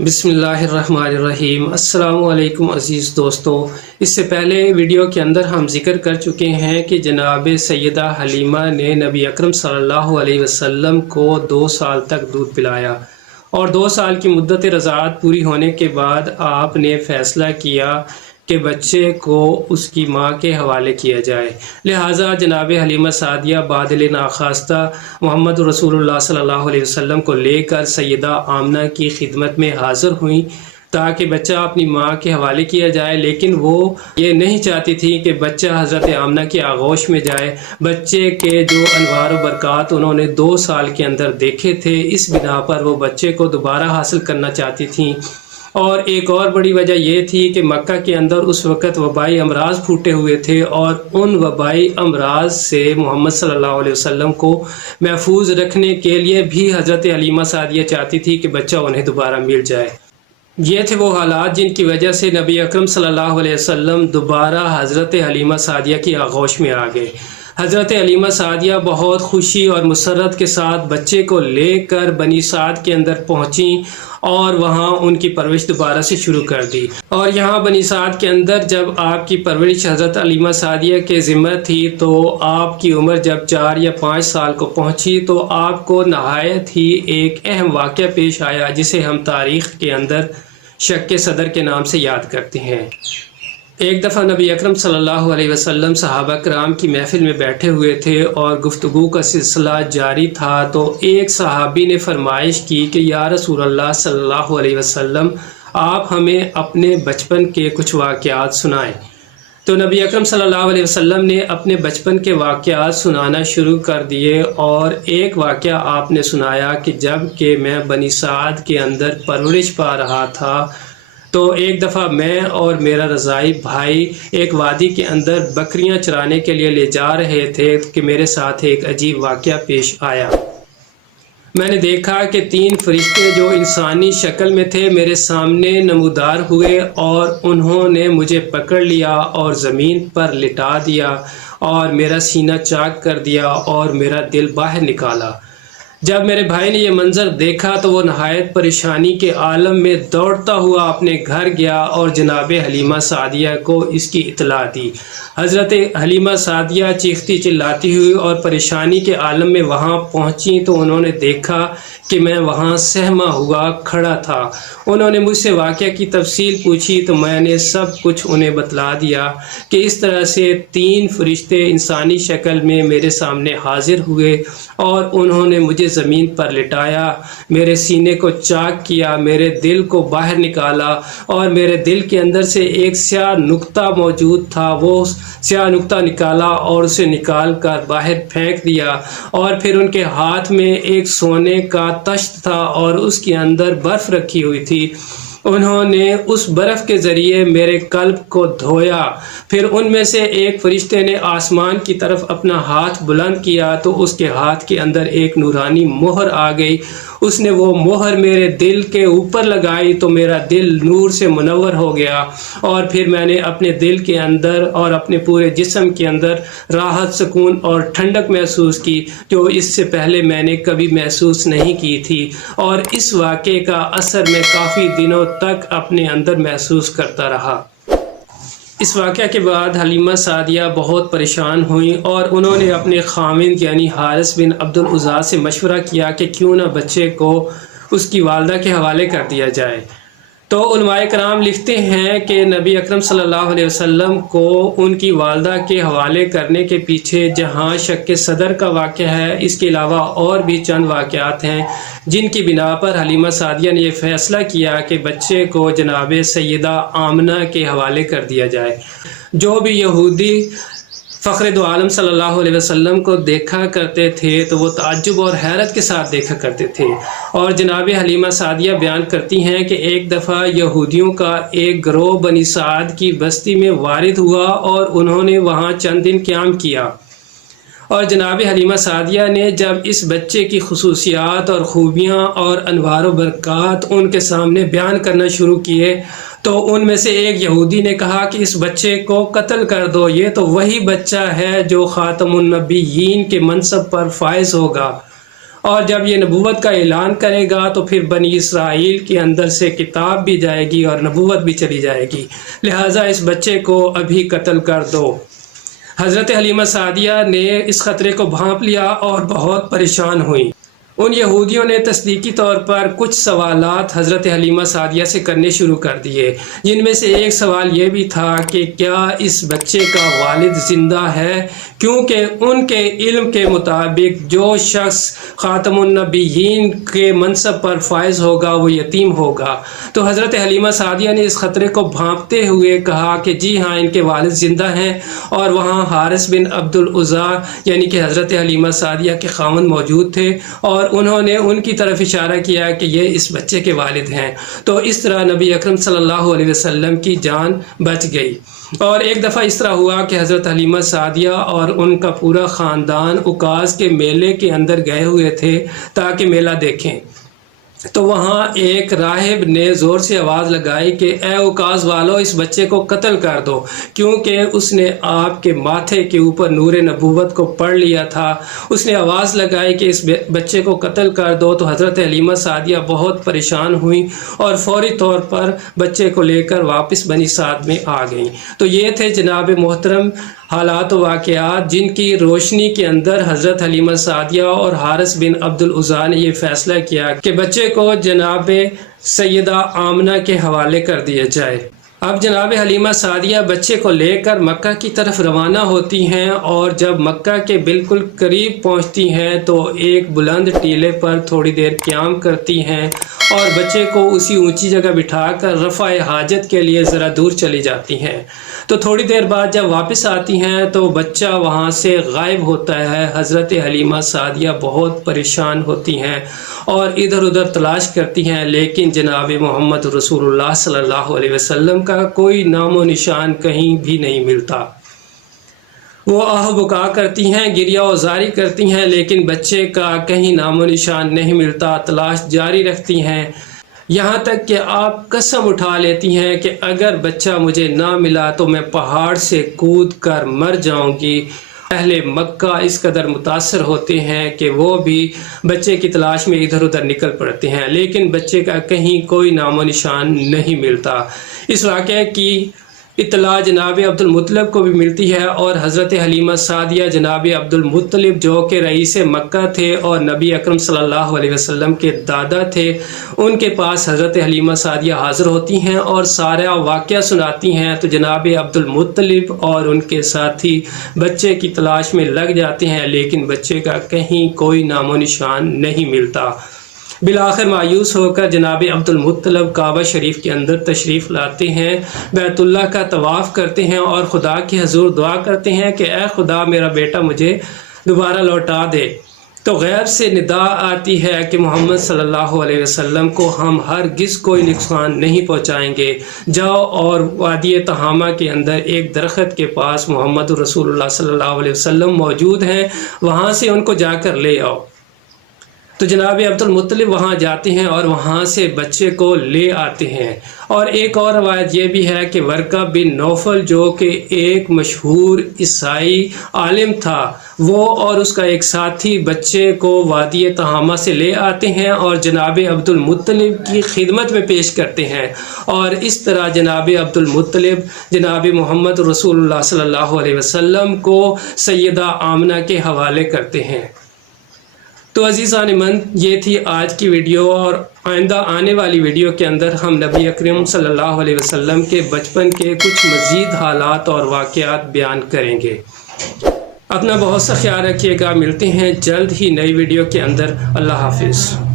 بسم اللہ الرحمن الرحیم۔ السلام علیکم عزیز دوستو، اس سے پہلے ویڈیو کے اندر ہم ذکر کر چکے ہیں کہ جناب سیدہ حلیمہ نے نبی اکرم صلی اللہ علیہ وسلم کو 2 سال تک دودھ پلایا، اور 2 سال کی مدت رضاعت پوری ہونے کے بعد آپ نے فیصلہ کیا کہ بچے کو اس کی ماں کے حوالے کیا جائے۔ لہٰذا جناب حلیمہ سعدیہ بادل ناخواستہ محمد رسول اللہ صلی اللہ علیہ وسلم کو لے کر سیدہ آمنہ کی خدمت میں حاضر ہوئیں تاکہ بچہ اپنی ماں کے حوالے کیا جائے، لیکن وہ یہ نہیں چاہتی تھی کہ بچہ حضرت آمنہ کی آغوش میں جائے۔ بچے کے جو انوار و برکات انہوں نے 2 سال کے اندر دیکھے تھے، اس بنا پر وہ بچے کو دوبارہ حاصل کرنا چاہتی تھیں۔ اور ایک اور بڑی وجہ یہ تھی کہ مکہ کے اندر اس وقت وبائی امراض پھوٹے ہوئے تھے، اور ان وبائی امراض سے محمد صلی اللہ علیہ وسلم کو محفوظ رکھنے کے لیے بھی حضرت حلیمہ سعدیہ چاہتی تھی کہ بچہ انہیں دوبارہ مل جائے۔ یہ تھے وہ حالات جن کی وجہ سے نبی اکرم صلی اللہ علیہ وسلم دوبارہ حضرت حلیمہ سعدیہ کی آغوش میں آ گئے۔ حضرت حلیمہ سعدیہ بہت خوشی اور مسرت کے ساتھ بچے کو لے کر بنی سعد کے اندر پہنچیں اور وہاں ان کی پرورش دوبارہ سے شروع کر دی۔ اور یہاں بنی سعد کے اندر جب آپ کی پرورش حضرت حلیمہ سعدیہ کے ذمہ تھی تو آپ کی عمر جب 4 یا 5 سال کو پہنچی تو آپ کو نہایت ہی ایک اہم واقعہ پیش آیا جسے ہم تاریخ کے اندر شک صدر کے نام سے یاد کرتے ہیں۔ ایک دفعہ نبی اکرم صلی اللہ علیہ وسلم صحابہ کرام کی محفل میں بیٹھے ہوئے تھے اور گفتگو کا سلسلہ جاری تھا، تو ایک صحابی نے فرمائش کی کہ یا رسول اللہ صلی اللہ علیہ وسلم، آپ ہمیں اپنے بچپن کے کچھ واقعات سنائیں۔ تو نبی اکرم صلی اللہ علیہ وسلم نے اپنے بچپن کے واقعات سنانا شروع کر دیے، اور ایک واقعہ آپ نے سنایا کہ جب کہ میں بنی سعد کے اندر پرورش پا رہا تھا تو ایک دفعہ میں اور میرا رضائی بھائی ایک وادی کے اندر بکریاں چرانے کے لیے لے جا رہے تھے کہ میرے ساتھ ایک عجیب واقعہ پیش آیا۔ میں نے دیکھا کہ 3 فرشتے جو انسانی شکل میں تھے میرے سامنے نمودار ہوئے، اور انہوں نے مجھے پکڑ لیا اور زمین پر لٹا دیا اور میرا سینہ چاک کر دیا اور میرا دل باہر نکالا۔ جب میرے بھائی نے یہ منظر دیکھا تو وہ نہایت پریشانی کے عالم میں دوڑتا ہوا اپنے گھر گیا اور جناب حلیمہ سعدیہ کو اس کی اطلاع دی۔ حضرت حلیمہ سعدیہ چیختی چلاتی ہوئی اور پریشانی کے عالم میں وہاں پہنچیں تو انہوں نے دیکھا کہ میں وہاں سہما ہوا کھڑا تھا۔ انہوں نے مجھ سے واقعہ کی تفصیل پوچھی تو میں نے سب کچھ انہیں بتلا دیا کہ اس طرح سے 3 فرشتے انسانی شکل میں میرے سامنے حاضر ہوئے اور انہوں نے مجھے زمین پر لٹایا، میرے سینے کو چاک کیا، میرے دل کو باہر نکالا، اور میرے دل کے اندر سے ایک سیاہ نقطہ موجود تھا، وہ سیاہ نقطہ نکالا اور اسے نکال کر باہر پھینک دیا، اور پھر ان کے ہاتھ میں ایک سونے کا تشت تھا اور اس کے اندر برف رکھی ہوئی تھی۔ انہوں نے اس برف کے ذریعے میرے قلب کو دھویا۔ پھر ان میں سے ایک فرشتے نے آسمان کی طرف اپنا ہاتھ بلند کیا تو اس کے ہاتھ کے اندر ایک نورانی مہر آ گئی۔ اس نے وہ مہر میرے دل کے اوپر لگائی تو میرا دل نور سے منور ہو گیا، اور پھر میں نے اپنے دل کے اندر اور اپنے پورے جسم کے اندر راحت، سکون اور ٹھنڈک محسوس کی جو اس سے پہلے میں نے کبھی محسوس نہیں کی تھی، اور اس واقعے کا اثر میں کافی دنوں تک اپنے اندر محسوس کرتا رہا۔ اس واقعہ کے بعد حلیمہ سعدیہ بہت پریشان ہوئیں اور انہوں نے اپنے خاوند یعنی حارث بن عبد العزیٰ سے مشورہ کیا کہ کیوں نہ بچے کو اس کی والدہ کے حوالے کر دیا جائے۔ تو علماء کرام لکھتے ہیں کہ نبی اکرم صلی اللہ علیہ وسلم کو ان کی والدہ کے حوالے کرنے کے پیچھے جہاں شک صدر کا واقعہ ہے، اس کے علاوہ اور بھی چند واقعات ہیں جن کی بنا پر حلیمہ سعدیہ نے یہ فیصلہ کیا کہ بچے کو جناب سیدہ آمنہ کے حوالے کر دیا جائے۔ جو بھی یہودی فخر دو عالم صلی اللہ علیہ وسلم کو دیکھا کرتے تھے تو وہ تعجب اور حیرت کے ساتھ دیکھا کرتے تھے، اور جناب حلیمہ سعدیہ بیان کرتی ہیں کہ ایک دفعہ یہودیوں کا ایک گروہ بنی سعد کی بستی میں وارد ہوا اور انہوں نے وہاں چند دن قیام کیا، اور جناب حلیمہ سعدیہ نے جب اس بچے کی خصوصیات اور خوبیاں اور انوار و برکات ان کے سامنے بیان کرنا شروع کیے تو ان میں سے ایک یہودی نے کہا کہ اس بچے کو قتل کر دو، یہ تو وہی بچہ ہے جو خاتم النبیین کے منصب پر فائز ہوگا۔ اور جب یہ نبوت کا اعلان کرے گا تو پھر بنی اسرائیل کے اندر سے کتاب بھی جائے گی اور نبوت بھی چلی جائے گی، لہٰذا اس بچے کو ابھی قتل کر دو۔ حضرت حلیمہ سعدیہ نے اس خطرے کو بھانپ لیا اور بہت پریشان ہوئیں۔ ان یہودیوں نے تصدیقی طور پر کچھ سوالات حضرت حلیمہ سعدیہ سے کرنے شروع کر دیے، جن میں سے ایک سوال یہ بھی تھا کہ کیا اس بچے کا والد زندہ ہے، کیونکہ ان کے علم کے مطابق جو شخص خاتم النبیین کے منصب پر فائز ہوگا وہ یتیم ہوگا۔ تو حضرت حلیمہ سعدیہ نے اس خطرے کو بھانپتے ہوئے کہا کہ جی ہاں، ان کے والد زندہ ہیں، اور وہاں حارث بن عبد العزیٰ یعنی کہ حضرت حلیمہ سعدیہ کے خاوند موجود تھے، اور انہوں نے ان کی طرف اشارہ کیا کہ یہ اس بچے کے والد ہیں۔ تو اس طرح نبی اکرم صلی اللہ علیہ وسلم کی جان بچ گئی۔ اور ایک دفعہ اس طرح ہوا کہ حضرت حلیمہ سعدیہ اور ان کا پورا خاندان عکاظ کے میلے کے اندر گئے ہوئے تھے تاکہ میلہ دیکھیں۔ تو وہاں ایک راہب نے زور سے آواز لگائی کہ اے عکاظ والو، اس بچے کو قتل کر دو، کیونکہ اس نے آپ کے ماتھے کے اوپر نور نبوت کو پڑھ لیا تھا۔ اس نے آواز لگائی کہ اس بچے کو قتل کر دو، تو حضرت حلیمہ سعدیہ بہت پریشان ہوئیں اور فوری طور پر بچے کو لے کر واپس بنی سعد میں آ گئیں۔ تو یہ تھے جناب محترم حالات و واقعات جن کی روشنی کے اندر حضرت حلیمہ سعدیہ اور حارث بن عبد العزیٰ نے یہ فیصلہ کیا کہ بچے کو جناب سیدہ آمنہ کے حوالے کر دیا جائے۔ اب جناب حلیمہ سعدیہ بچے کو لے کر مکہ کی طرف روانہ ہوتی ہیں، اور جب مکہ کے بالکل قریب پہنچتی ہیں تو ایک بلند ٹیلے پر تھوڑی دیر قیام کرتی ہیں اور بچے کو اسی اونچی جگہ بٹھا کر رفع حاجت کے لیے ذرا دور چلی جاتی ہیں۔ تو تھوڑی دیر بعد جب واپس آتی ہیں تو بچہ وہاں سے غائب ہوتا ہے۔ حضرت حلیمہ سعدیہ بہت پریشان ہوتی ہیں اور ادھر ادھر تلاش کرتی ہیں، لیکن جناب محمد رسول اللہ صلی اللہ علیہ وسلم کا کوئی نام و نشان کہیں بھی نہیں ملتا۔ وہ آہ بکا کرتی ہیں، گریہ و زاری کرتی ہیں، لیکن بچے کا کہیں نام و نشان نہیں ملتا۔ تلاش جاری رکھتی ہیں، یہاں تک کہ آپ قسم اٹھا لیتی ہیں کہ اگر بچہ مجھے نہ ملا تو میں پہاڑ سے کود کر مر جاؤں گی۔ اہل مکہ اس قدر متاثر ہوتے ہیں کہ وہ بھی بچے کی تلاش میں ادھر ادھر نکل پڑتے ہیں، لیکن بچے کا کہیں کوئی نام و نشان نہیں ملتا۔ اس واقعے کی اطلاع جناب عبد المطلب کو بھی ملتی ہے، اور حضرت حلیمہ سعدیہ جناب عبد المطلب جو کہ رئیس مکہ تھے اور نبی اکرم صلی اللہ علیہ وسلم کے دادا تھے، ان کے پاس حضرت حلیمہ سعدیہ حاضر ہوتی ہیں اور سارا واقعہ سناتی ہیں۔ تو جناب عبد المطلب اور ان کے ساتھی بچے کی تلاش میں لگ جاتے ہیں، لیکن بچے کا کہیں کوئی نام و نشان نہیں ملتا۔ بالآخر مایوس ہو کر جناب عبد المطلب کعبہ شریف کے اندر تشریف لاتے ہیں، بیت اللہ کا طواف کرتے ہیں اور خدا کی حضور دعا کرتے ہیں کہ اے خدا، میرا بیٹا مجھے دوبارہ لوٹا دے۔ تو غیب سے ندا آتی ہے کہ محمد صلی اللہ علیہ وسلم کو ہم ہرگز کوئی نقصان نہیں پہنچائیں گے، جاؤ اور وادی تہامہ کے اندر ایک درخت کے پاس محمد رسول اللہ صلی اللہ علیہ وسلم موجود ہیں، وہاں سے ان کو جا کر لے آؤ۔ تو جناب عبد المطلب وہاں جاتے ہیں اور وہاں سے بچے کو لے آتے ہیں۔ اور ایک اور روایت یہ بھی ہے کہ ورقہ بن نوفل جو کہ ایک مشہور عیسائی عالم تھا، وہ اور اس کا ایک ساتھی بچے کو وادی تہامہ سے لے آتے ہیں اور جناب عبد المطلب کی خدمت میں پیش کرتے ہیں، اور اس طرح جناب عبد المطلب جناب محمد رسول اللہ صلی اللہ علیہ وسلم کو سیدہ آمنہ کے حوالے کرتے ہیں۔ تو عزیزان من، یہ تھی آج کی ویڈیو، اور آئندہ آنے والی ویڈیو کے اندر ہم نبی اکرم صلی اللہ علیہ وسلم کے بچپن کے کچھ مزید حالات اور واقعات بیان کریں گے۔ اپنا بہت سا خیال رکھیے گا، ملتے ہیں جلد ہی نئی ویڈیو کے اندر۔ اللہ حافظ۔